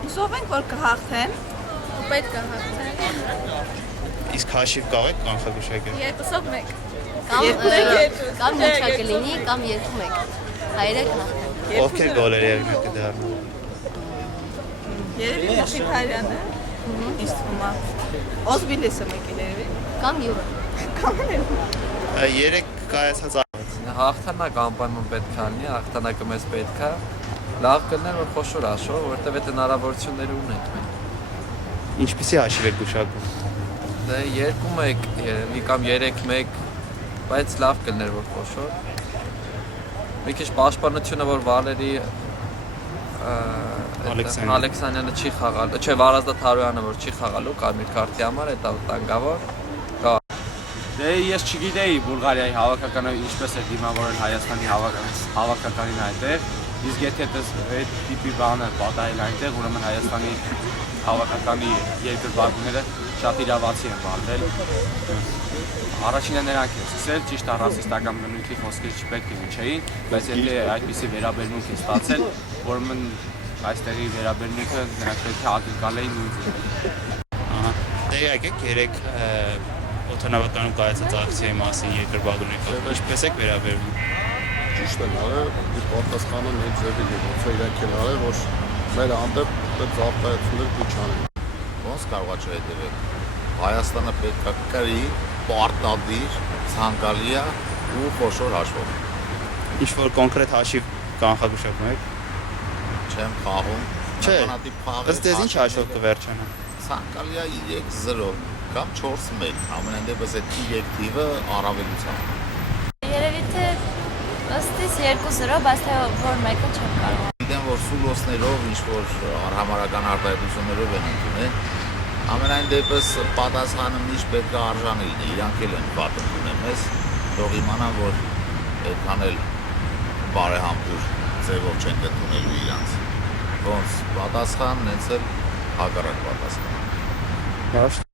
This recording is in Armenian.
Հուսով ենք, որ կհաղթեն։ Ու պետք է հաղթեն։ Իսկ հաշիվ կաղեք կանխագուշակել։ Երկուսով մեկ։ Կամ մեջա կլինի, կամ 2-1։ Հայերը կհաղթեն։ Ովքեր գոլերի եղնակ կդառնան։ Երևի Մխիթարյանը։ Ինչ թվում է։ Օզբիլիսը մեկ երևի։ Կամ յուրը։ Երեք կայացած Հաղթանակ անպայման պետք է լինի, հաղթանակը մեզ պետք է։ Լավ կլներ, որ խոշոր աշխով, որտեվ այդ հնարավորությունները ունենք մենք։ ինչպիսի հաշիվ եք գուշակում։ Դե 2-1 երևի կամ 3-1, բայց լավ կլներ, որ խոշոր։ Մի քիչ պաշտպանությունը, որ Վալերի Ալեքսանյանը չի խաղալ, չէ, Վարազդա Թարոյանը, որ չի խաղալու կարմիր քարտի համար, դա վտանգավոր։ Դե ես չգիտեի Բուլղարիայի հավաքականը ինչպես է դիմավորել Հայաստանի հավաքականին այդտեղ, իսկ եթե այդ տիպի բանը պատահել այնտեղ, ուրեմն Հայաստանի հավաքականի երկրպագուները շատ իրավացի են վարվել։ Առաջինը նրանք են սկսել, ճիշտ է ռասիստական բնույթի խոսքեր չպետք է հնչեին, բայց եթե այդպիսի վերաբերմունք է ստացել, ուրեմն այստեղի վերաբերմունքը նրանք պետք է ակնկալեին նույնիսկ։ Տեղյակ եք երեք օդանավականում կայացած ակցիայի մասին երկրպագուներով ինչպես եք վերաբերվում։ Ճիշտ են արել, իր պատասխանը մեր ձևին է, ոնց է իրենք են արել, որ մեր հանդեպ այդ ծառայությունները դու չանեն։ Ոնց կարող է չհետևել։ Հայաստանը պետք է կրի, պարտադիր, ցանկալի է ու խոշոր հաշվով։ Ինչ որ կոնկրետ հաշիվ կանխագուշակում եք։ Չեմ խաղում։ Չէ, ըստ ձեզ ինչ հաշվով կվերջանա։ Ցանկալի է 3-0 կամ 4-1, ամենայն դեպս այդ 3 թիվը առավելության։ Երևի թե ըստիս 2-0, բայց թե որ մեկը չեմ կարող։ Գիտեմ, որ սուլոսներով, ինչ-որ արհամարական արտահայտություններով են ընդունել, ամենայն դեպս պատասխանը միշտ պետք է արժանի լինի, իրանք էլ են վատ ընդունել մեզ, թող իմանան, որ այդքան էլ բարեհամբույր ձևով չեն ընդունելու իրանց։ Ոնց պատասխան, նենց էլ հակառակ պատասխան։ Բարդ